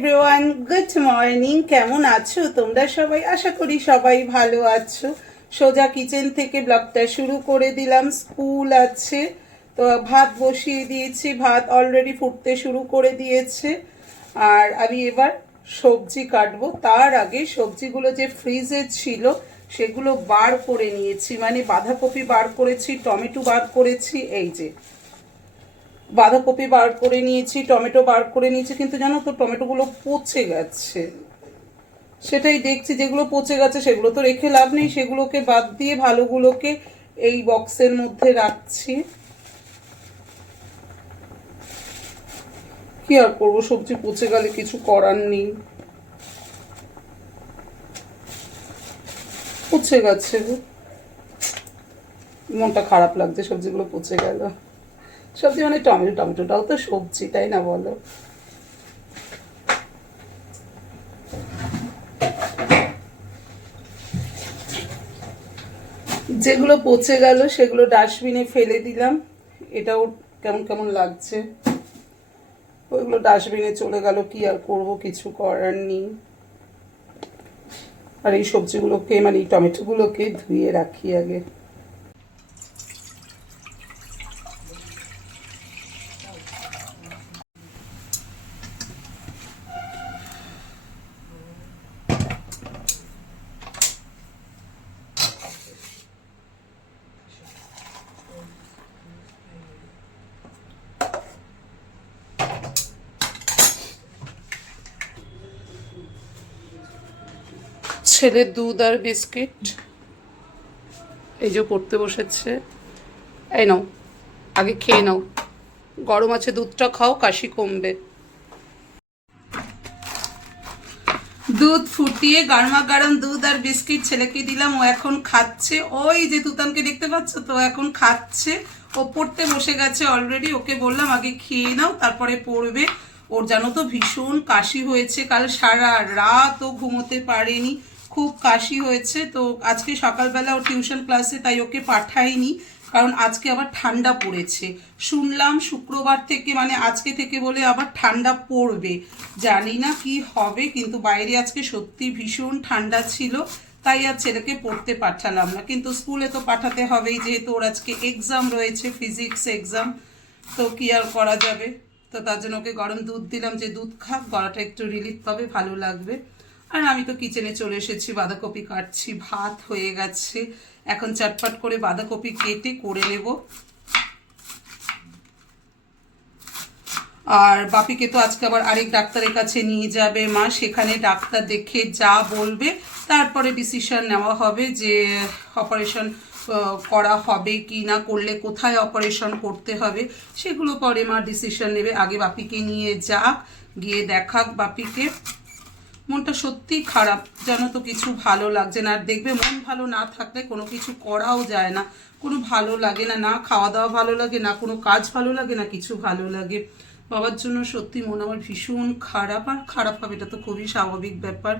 Everyone good morning কেমন আছো তোমরা সবাই? আশা করি সবাই ভালো আছো। সোজা কিচেন থেকে ব্লগটা শুরু করে দিলাম। স্কুল আছে, তো ভাত বসিয়ে দিয়েছি। ভাত অলরেডি ফুটতে শুরু করে দিয়েছে। আর আমি এবার সবজি কাটবো। তার আগে সবজিগুলো যে ফ্রিজে ছিল, সেগুলো বার করে নিয়েছি। মানে বাঁধাকপি বার করেছি, টমেটো বার করেছি, এই যে। বাঁধাকপি বার করে নিয়েছি, টমেটো বার করে নিয়েছি, কিন্তু জানো তো টমেটোগুলো পচে গেছে। সেটাই দেখছি, যেগুলো পচে গেছে সেগুলো তো রেখে লাভ নেই, সেগুলোকে বাদ দিয়ে ভালোগুলোকে এই বক্সের মধ্যে রাখছি। কি আর করব, সবজি পচে গেলে কিছু করার নেই। পচে গেছে। মনটা খারাপ লাগছে, সবজিগুলো পচে গেল। সবজি মানে টমেটো, টমেটোটাও তো সবজি, তাই না বলো? যেগুলো পচে গেল, সেগুলো ডাস্টবিনে ফেলে দিলাম। এটাও কেমন কেমন লাগছে? ওইগুলো ডাস্টবিনে চলে গেল, কি আর করব? কিছু করার নেই। আর এই সবজিগুলোকে মানে এই টমেটোগুলোকে ধুয়ে রাখি আগে। ছেলের দুধ আর বিস্কিট। এই যে পড়তে বসেছে। এই নাও, আগে খেয়ে নাও। গরম আছে, দুধটা খাও, কাশি কমবে। দুধ ফুটিয়ে গরমা গরম দুধ আর বিস্কিট ছেলেকে দিলাম, ও এখন খাচ্ছে। ওই যে তুতানকে দেখতে পাচ্ছ তো এখন খাচ্ছে। ও পড়তে বসে গেছে অলরেডি ওকে বললাম, আগে খেয়ে নাও, তারপরে পড়বে। ওর জানো তো ভীষণ কাশি হয়েছে। কাল সারা রাত ও ঘুমোতে পারেনি। খুব কাশি হয়েছে, তো আজকে সকালবেলা ও টিউশন ক্লাসে তাই ওকে পাঠাইনি, কারণ আজকে আবার ঠান্ডা পড়েছে। শুনলাম শুক্রবার থেকে মানে আজকে থেকে বলে আবার ঠান্ডা পড়বে। জানি না কি হবে, কিন্তু বাইরে আজকে সত্যি ভীষণ ঠান্ডা ছিল, তাই আর ছেলেকে পড়তে পাঠালাম না। কিন্তু স্কুলে তো পাঠাতে হবেই, যেহেতু ওর আজকে এক্সাম রয়েছে ফিজিক্স এক্সাম তো কি আর করা যাবে? তো তার জন্য ওকে গরম দুধ দিলাম, যে দুধ খাক, গলাটা একটু রিলিফ পাবে, ভালো লাগবে। আর আমি তো কিচেনে চলে এসেছি, বাঁধাকপি কাটছি, ভাত হয়ে গেছে। এখন চটপট করে বাঁধাকপি কেটে করে নেব। আর বাপিকে তো আজকে আবার আরেক ডাক্তারের কাছে নিয়ে যাবে মা, সেখানে ডাক্তার দেখে যা বলবে, তারপরে ডিসিশন নেওয়া হবে যে অপারেশন করা হবে কি না, করলে কোথায় অপারেশন করতে হবে, সেগুলো পরে মা ডিসিশন নেবে। আগে বাপিকে নিয়ে যাক, গিয়ে দেখাক বাপিকে। মনটা সত্যি খারাপ, যেন তো কিছু ভালো লাগছে না। আর দেখবে মন ভালো না থাকলে কোনো কিছু করাও যায় না। কোনো ভালো লাগে না না খাওয়া দাওয়া ভালো লাগে না, কোনো কাজ ভালো লাগে না, কিছু ভালো লাগে। বাবার জন্য সত্যি মন আমার ভীষণ খারাপ, আর খারাপ হবে এটা তো খুবই স্বাভাবিক ব্যাপার।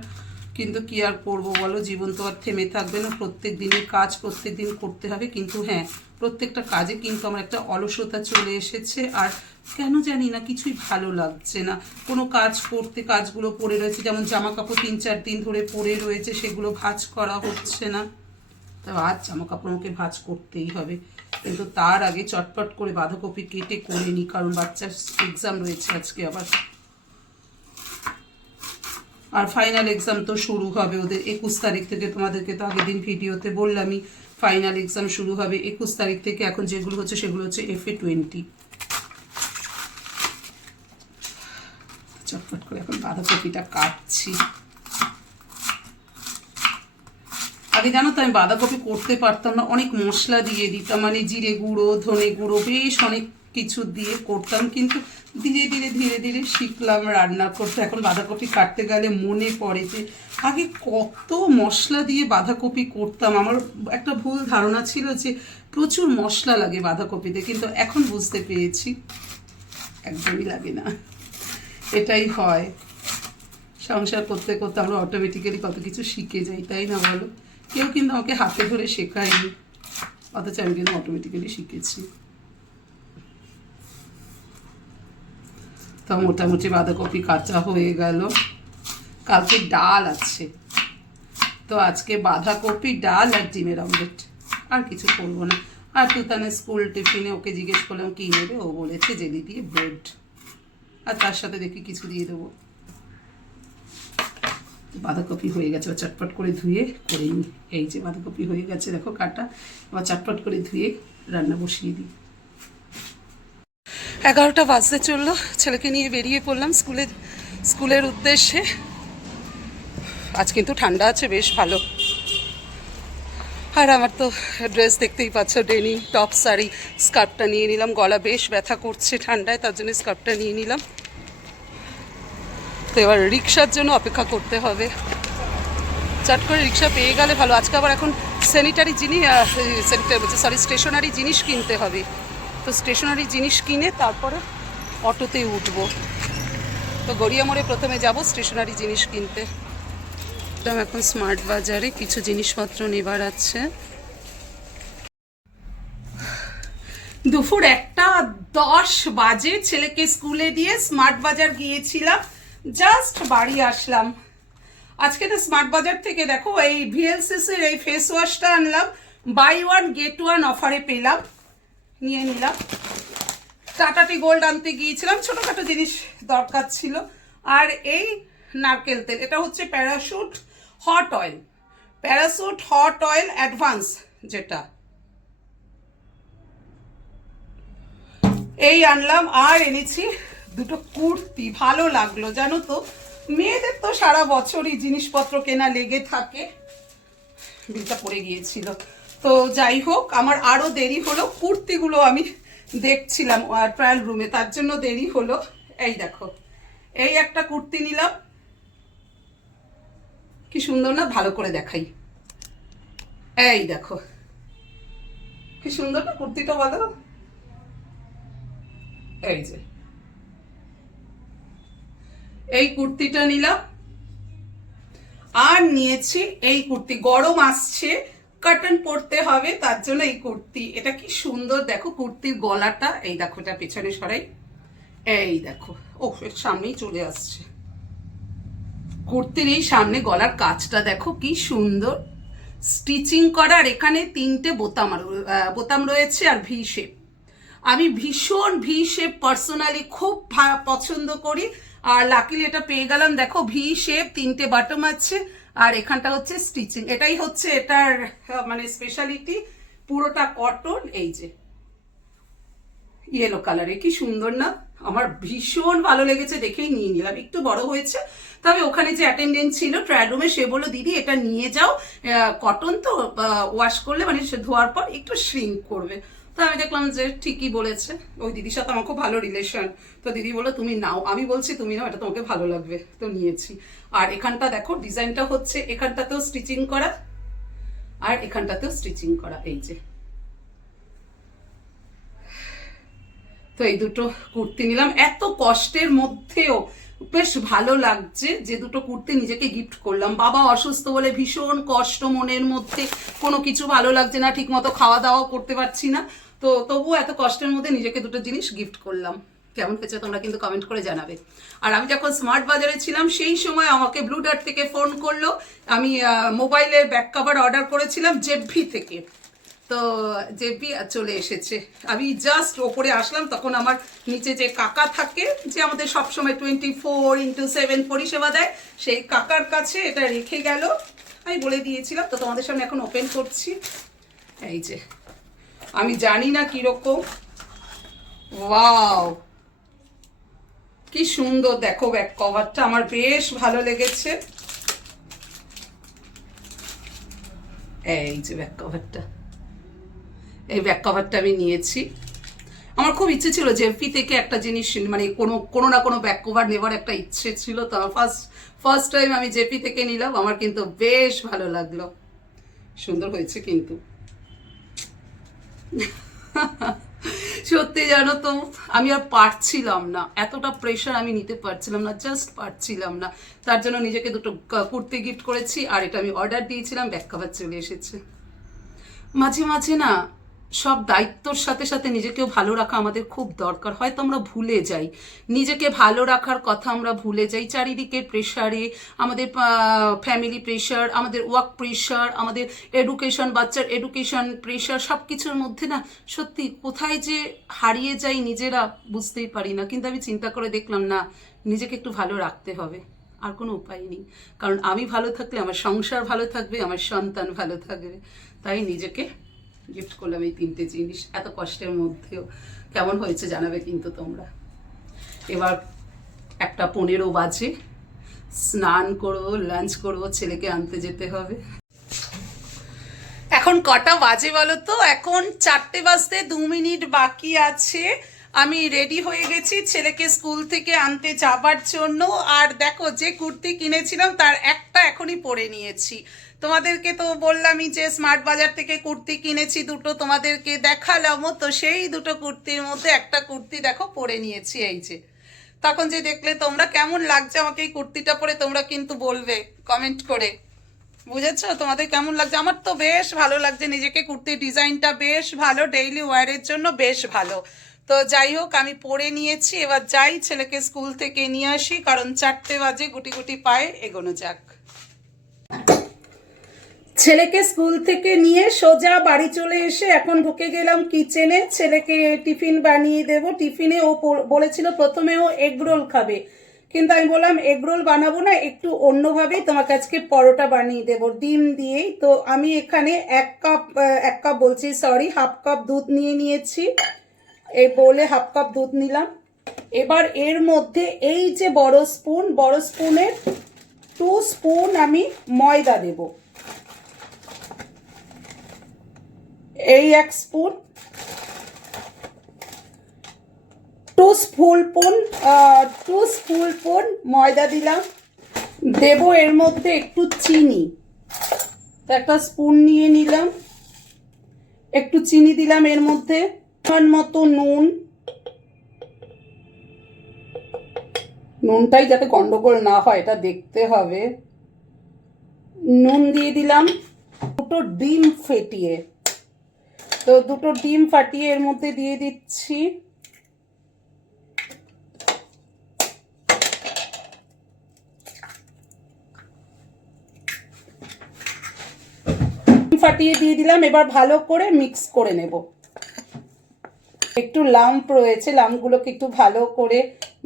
কিন্তু কি আর করব বলো? জীবন তো আর থেমে থাকবে না। প্রত্যেক দিনের কাজ প্রত্যেক দিন করতে হবে। কিন্তু হ্যাঁ প্রত্যেকটা কাজে কিন্তু আমার একটা অলসতা চলে এসেছে। আর কেন জানি না, কিছুই ভালো লাগছে না। কোনো কাজ করতে কাজগুলো পড়ে রয়েছে, যেমন জামা কাপড় তিন চার দিন ধরে পড়ে রয়েছে, সেগুলো ভাঁজ করা হচ্ছে না। তো আজ জামা কাপড় আমাকে ভাঁজ করতেই হবে। কিন্তু তার আগে চটপট করে বাঁধাকপি কেটে করে নিই, কারণ বাচ্চার এক্সাম রয়েছে আজকে আবার। আর ফাইনাল এক্সাম তো শুরু হবে ওদের একুশ তারিখ থেকে, তোমাদেরকে তো আগের দিন ভিডিওতে বললামই ফাইনাল এক্সাম শুরু হবে একুশ তারিখ থেকে। এখন যেগুলো হচ্ছে সেগুলো হচ্ছে এফ এ টোয়েন্টি চটপট করে এখন বাঁধাকপিটা কাটছি। আগে জানো তো, আমি বাঁধাকপি করতে পারতাম না, অনেক মশলা দিয়ে দিতাম মানে জিরে গুঁড়ো, ধনে গুঁড়ো, বেশ অনেক কিছু দিয়ে করতাম, কিন্তু ধীরে ধীরে ধীরে ধীরে শিখলাম রান্না করতে। এখন বাঁধাকপি কাটতে গেলে মনে পড়ে যে, আগে কত মশলা দিয়ে বাঁধাকপি করতাম। আমার একটা ভুল ধারণা ছিল যে, প্রচুর মশলা লাগে বাঁধাকপিতে, কিন্তু এখন বুঝতে পেরেছি, একদমই লাগে না। এটাই হয়। সংসার করতে করতে আমরা অটোমেটিক্যালি কত কিছু শিখে যাই, তাই না বলো? কেউ কিন্তু আমাকে হাতে ধরে শেখায়নি, অথচ আমি কিন্তু অটোমেটিক্যালি শিখেছি। তো মোটামুটি বাঁধাকপি কাঁচা হয়ে গেল। কালকে ডাল আছে। তো আজকে বাঁধাকপি, ডাল আর ডিমের অমলেট আর কিছু করব না। আর তুতানের স্কুল টিফিনে ওকে জিজ্ঞেস করলাম, কী নেবে? ও বলেছে জেলি দিয়ে ব্রেড আর তার সাথে দেখি কিছু দিয়ে দেবো। বাঁধাকপি হয়ে গেছে, এবার চটপট করে ধুয়ে করে নিই এই যে বাঁধাকপি হয়ে গেছে, দেখো কাটা। আবার চটপট করে ধুয়ে রান্না বসিয়ে দিই। এগারোটা বাজতে চলল, ছেলেকে নিয়ে বেরিয়ে পড়লাম স্কুলের স্কুলের উদ্দেশ্যে। আজ কিন্তু ঠান্ডা আছে, বেশ ভালো। আর আমার তো ড্রেস দেখতেই পাচ্ছ ডেনি টপ শাড়ি স্কার্ফটা নিয়ে নিলাম, গলা বেশ ব্যথা করছে ঠান্ডায়, তার জন্য স্কার্ফটা নিয়ে নিলাম। তো এবার রিক্সার জন্য অপেক্ষা করতে হবে। চাট করে রিক্সা পেয়ে গেলে ভালো। আজকে আবার এখন স্যানিটারি জিনিস স্যানিটারি বলছে সরি স্টেশনারি জিনিস কিনতে হবে। তো স্টেশনারি জিনিস কিনে তারপরে অটোতেই উঠবো। তো গড়িয়া মোড়ে প্রথমে যাব স্টেশনারি জিনিস কিনতে। একদম এখন স্মার্ট বাজারে কিছু জিনিসপত্র নেবার আছে। দুপুর একটা দশ বাজে, ছেলেকে স্কুলে দিয়ে স্মার্ট বাজার গিয়েছিলাম জাস্ট বাড়ি আসলাম। আজকে তো স্মার্ট বাজার থেকে দেখো, এই ভিএলসিসির এই ফেস ওয়াশটা আনলাম বাই ওয়ান গেট ওয়ান অফারে পেলাম, নিয়ে নিলাম। টাটাটি গোল্ড আনতে গিয়েছিলাম, ছোটোখাটো জিনিস দরকার ছিল। আর এই নারকেল তেল, এটা হচ্ছে Parachute hot oil Parachute hot oil advance যেটা। এই আনলাম আর এনেছি দুটো কুর্তি, ভালো লাগল, জানো তো? মেয়েদের তো সারা বছরই জিনিসপত্র কেনা লেগে থাকে। বিলটা পড়ে গিয়েছিল। তো যাই হোক, আমার আরও দেরি হলো, কুর্তিগুলো আমি দেখছিলাম ট্রায়াল রুমে তার জন্য দেরি হলো। এই দেখো, এই একটা কুর্তি নিলাম। কি সুন্দর না? ভালো করে দেখাই। এই দেখো। কি সুন্দর না কুর্তিটা, বলো? এই যে। এই কুর্তিটা নিলাম। আর নিয়েছি এই কুর্তি। গরম আসছে কাটন পরতে হবে, তার জন্য এই কুর্তি। এটা কি সুন্দর, দেখো কুর্তির গলাটা। এই দেখো, এটা পেছনে সরাই। এই দেখো। ও এর সামনেই চলে আসছে। কুর্তির এই সামনে গলার কাজটা দেখো, কি সুন্দর। স্টিচিং করার এখানে তিনটে বোতাম আর- বোতাম রয়েছে আর ভি শেপ আমি ভীষণ ভি শেপ পার্সোনালি খুব পছন্দ করি। আর লাকিলি এটা পেয়ে গেলাম, দেখো ভি শেপ তিনটে বাটম আছে। আর এখানটা হচ্ছে স্টিচিং এটাই হচ্ছে এটার মানে স্পেশালিটি পুরোটা কটন এই যে। ইয়েলো কালারে কি সুন্দর না? আমার ভীষণ ভালো লেগেছে, দেখেই নিয়ে নিলাম। একটু বড় হয়েছে, তবে ওখানে যে অ্যাটেন্ডেন্ট ছিল ট্রায়াল রুমে সে বলল, দিদি, এটা নিয়ে যাও। কটন তো ওয়াশ করলে মানে সে ধোয়ার পর একটু শ্রিঙ্ক করবে। তো আমি দেখলাম যে ঠিকই বলেছে। ওই দিদির সাথে আমার খুব ভালো রিলেশন তো দিদি বলল, তুমি নাও। আমি বলছি, তুমি নাও, এটা তোমাকে ভালো লাগবে। তো নিয়েছি। আর এখানটা দেখো ডিজাইনটা হচ্ছে, এখানটাতেও স্টিচিং করা, আর এখানটাতেও স্টিচিং করা, এই যে। তো এই দুটো কুর্তি নিলাম। এত কষ্টের মধ্যেও বেশ ভালো লাগছে যে দুটো কুর্তি নিজেকে গিফট করলাম। বাবা অসুস্থ বলে ভীষণ কষ্ট মনের মধ্যে, কোনো কিছু ভালো লাগছে না ঠিক মতো খাওয়া দাওয়া করতে পারছি না। তো তবুও এত কষ্টের মধ্যে নিজেকে দুটো জিনিস গিফট করলাম। কেমন হয়েছে তোমরা কিন্তু কমেন্ট করে জানাবে। আর আমি যখন স্মার্ট বাজারে ছিলাম, সেই সময় আমাকে ব্লু ডার্ট থেকে ফোন করল। আমি মোবাইলের ব্যাক কভার অর্ডার করেছিলাম জেভি থেকে। তো জেপি চলে এসেছে। আমি জাস্ট ওপরে আসলাম, তখন আমার নিচে যে কাকা থাকে, যে আমাদের সবসময় টোয়েন্টি ফোর ইন্টু সেভেন পরিষেবা দেয়, সেই কাকার কাছে এটা রেখে গেল। আমি বলে দিয়েছিলাম, তো তোমাদের সামনে এখন ওপেন করছি। এই যে, আমি জানি না কীরকম। ওয়াও কি সুন্দর, দেখো ব্যাক কভারটা আমার বেশ ভালো লেগেছে। এই যে ব্যাক কভারটা এই ব্যাক কভারটা আমি নিয়েছি। আমার খুব ইচ্ছে ছিল জেপি থেকে একটা জিনিস মানে কোনো কোনো না কোনো ব্যাক কভার নেবার একটা ইচ্ছে ছিল। তো আমার ফার্স্ট ফার্স্ট টাইম আমি জেপি থেকে নিলাম, আমার কিন্তু বেশ ভালো লাগল। সুন্দর হয়েছে কিন্তু। সত্যি জানো তো, আমি আর পারছিলাম না। এতটা প্রেশার আমি নিতে পারছিলাম না জাস্ট পারছিলাম না। তার জন্য নিজেকে দুটো কুর্তি গিফট করেছি, আর এটা আমি অর্ডার দিয়েছিলাম ব্যাক কভার চলে এসেছে। মাঝে মাঝে না সব দায়িত্বর সাথে সাথে নিজেকেও ভালো রাখা আমাদের খুব দরকার। হয়তো আমরা ভুলে যাই। নিজেকে ভালো রাখার কথা আমরা ভুলে যাই। চারিদিকের প্রেশারে আমাদের ফ্যামিলি প্রেশার আমাদের ওয়ার্ক প্রেশার আমাদের এডুকেশন বাচ্চার এডুকেশন প্রেশার সব কিছুর মধ্যে না সত্যি কোথায় যে হারিয়ে যাই নিজেরা বুঝতেই পারি না। কিন্তু আমি চিন্তা করে দেখলাম, না, নিজেকে একটু ভালো রাখতে হবে। আর কোনো উপায় নেই। কারণ আমি ভালো থাকলে, আমার সংসার ভালো থাকবে, আমার সন্তান ভালো থাকবে। তাই নিজেকে গিফট করলাম এই তিনটে জিনিস। এত কষ্টের মধ্যেও কেমন হয়েছে জানাবে কিন্তু তোমরা। এবার একটা পনেরো বাজে। স্নান করব লাঞ্চ করব, ছেলেকে আনতে যেতে হবে। এখন কটা বাজে বলো তো? এখন চারটে বাজতে দু মিনিট বাকি আছে। আমি রেডি হয়ে গেছি ছেলেকে স্কুল থেকে আনতে যাবার জন্য। আর দেখো, যে কুর্তি কিনেছিলাম তার একটা এখনই পরে নিয়েছি। তোমাদেরকে তো বললামই যে স্মার্ট বাজার থেকে কুর্তি কিনেছি, দুটো তোমাদেরকে দেখালামও। তো সেই দুটো কুর্তির মধ্যে একটা কুর্তি দেখো পরে নিয়েছি এই যে। তখন যে দেখলে তোমরা কেমন লাগছে আমাকে এই কুর্তিটা পরে, তোমরা কিন্তু বলবে কমেন্ট করে। বুঝেছ? তোমাদের কেমন লাগছে? আমার তো বেশ ভালো লাগছে নিজেকে। কুর্তির ডিজাইনটা বেশ ভালো ডেইলি ওয়ারের জন্য বেশ ভালো। তো যাই হোক, আমি পরে নিয়েছি। এবার যাই ছেলেকে স্কুল থেকে নিয়ে আসি, কারণ চারটে বাজে, গুটি গুটি পায়ে এগোনো যাক। ছেলেকে স্কুল থেকে নিয়ে সোজা বাড়ি চলে এসে এখন ঢুকে গেলাম কিচেনে। ছেলেকে টিফিন বানিয়ে দেব। টিফিনে ও বলেছিল প্রথমে ও এগ রোল খাবে। কিন্তু আমি বললাম এগ রোল বানাবো না, একটু অন্যভাবেই তোমাকে আজকে পরোটা বানিয়ে দেবো। ডিম দিয়েই তো আমি এখানে এক কাপ এক কাপ বলছি সরি হাফ কাপ দুধ নিয়ে নিয়েছি। এই বলে হাফ কাপ দুধ নিলাম। এবার এর মধ্যে এই যে বড় স্পুন বড় স্পুনের টু স্পুন আমি ময়দা দেবো। এই এক স্পুন, টু স্পুন পুন টু স্পুন পুন ময়দা দিলাম। দেব এর মধ্যে একটু চিনি। একটা স্পুন নিয়ে নিলাম। একটু চিনি দিলাম এর মধ্যে। মতো নুন। নুনটাই যাতে গন্ডগোল না হয়, এটা দেখতে হবে। নুন দিয়ে দিলাম। দুটো ডিম ফেটিয়ে। তো দুটো ডিম ফাটিয়ে এর মধ্যে দিয়ে দিচ্ছি। ফাটিয়ে দিয়ে দিলাম, এবার ভালো করে মিক্স করে নেব। একটু লাম্প রয়েছে, লাম্পগুলোকে একটু ভালো করে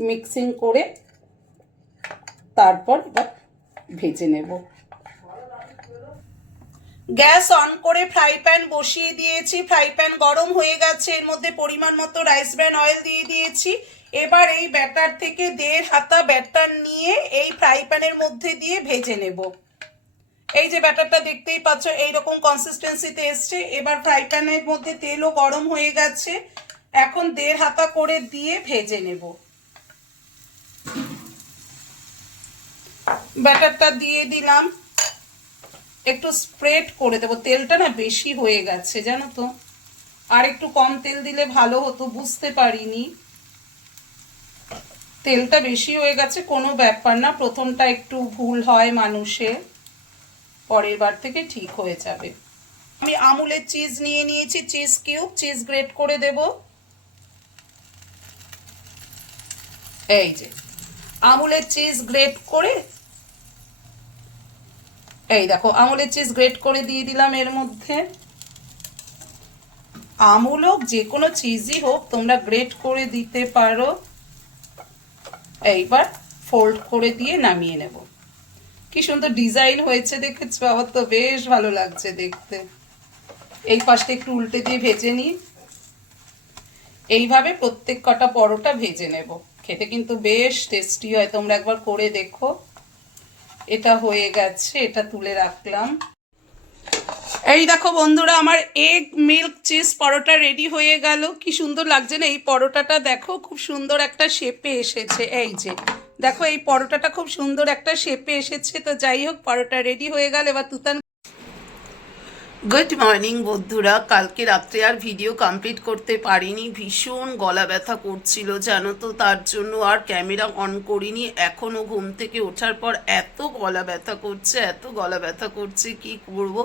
মিক্সিং করে তারপর এবার ভেজে নেব। গ্যাস অন করে ফ্রাই প্যান বসিয়ে দিয়েছি। ফ্রাই প্যান গরম হয়ে গেছে, এর মধ্যে পরিমাণ মতো রাইস ব্র্যান অয়েল দিয়ে দিয়েছি। এবার এই ব্যাটার থেকে দেড় হাতা ব্যাটার নিয়ে এই ফ্রাই প্যানের মধ্যে দিয়ে ভেজে নেব। এই যে ব্যাটারটা দেখতেই পাচ্ছ, এইরকম কনসিস্টেন্সিতে এসছে। এবার ফ্রাই প্যানের মধ্যে তেলও গরম হয়ে গেছে। এখন দেড় হাতা করে দিয়ে ভেজে নেব। ব্যাটারটা দিয়ে দিলাম। একটু স্প্রেড করে দেবো। তেলটা না বেশি হয়ে গেছে, জানো তো। আর একটু কম তেল দিলে ভালো হতো, বুঝতে পারিনি। তেলটা বেশি হয়ে গেছে, কোনো ব্যাপার না। প্রথমটা একটু ভুল হয় মানুষের পরের বার থেকে ঠিক হয়ে যাবে। আমি আমুলের চিজ নিয়ে নিয়েছি চিজ কিউব চিজ গ্রেট করে দেব। এই যে, আমুলের চিজ গ্রেট করে এই দেখো, আমুলের চিজ গ্রেট করে দিয়ে দিলাম এর মধ্যে। আমুল হোক যে কোনো চিজই হোক, তোমরা গ্রেট করে দিতে পারো। এইবার ফোল্ড করে দিয়ে নামিয়ে নেব। কি সুন্দর ডিজাইন হয়েছে দেখেছ? আমার তো বেশ ভালো লাগছে দেখতে। এই পাশটা একটু উল্টে দিয়ে ভেজে নিই। এইভাবে প্রত্যেক কটা পরোটা ভেজে নেব। খেতে কিন্তু বেশ টেস্টি হয়, তোমরা একবার করে দেখো। এটা হয়ে গেছে, এটা তুলে রাখলাম। এই দেখো বন্ধুরা, আমার egg milk cheese paratha ready হয়ে গেল। কি সুন্দর লাগছে না? এই পরোটাটা দেখো, খুব সুন্দর একটা শেপে এসেছে। এই যে, দেখো এই পরোটাটা খুব সুন্দর একটা শেপে এসেছে। তো যাই হোক, পরোটা রেডি হয়ে গেল। এবার তুতান গুড মর্নিং বন্ধুরা। কালকে রাত্রে আর ভিডিও কমপ্লিট করতে পারিনি। ভীষণ গলা ব্যথা করছিল জানো তো, তার জন্য আর ক্যামেরা অন করিনি। এখনও ঘুম থেকে ওঠার পর এত গলা ব্যথা করছে, এত গলা ব্যথা করছে, কি করব?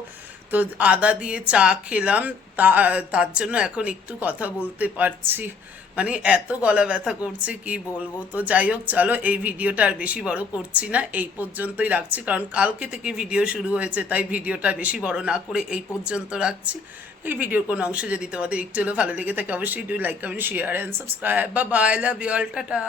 তো আদা দিয়ে চা খেলাম, তা, তার জন্য এখন একটু কথা বলতে পারছি। মানে এত গলা ব্যথা করছে, কি বলব? তো যাই হোক, চলো এই ভিডিওটা আর বেশি বড় করছি না, এই পর্যন্তই রাখছি। কারণ কালকে থেকে ভিডিও শুরু হয়েছে, তাই ভিডিওটা বেশি বড় না করে এই পর্যন্ত রাখছি। এই ভিডিওর কোনো অংশ যদি তোমাদের একটু হলেও ভালো লেগে থাকে, অবশ্যই do like comment share and subscribe বা bye love you all tata.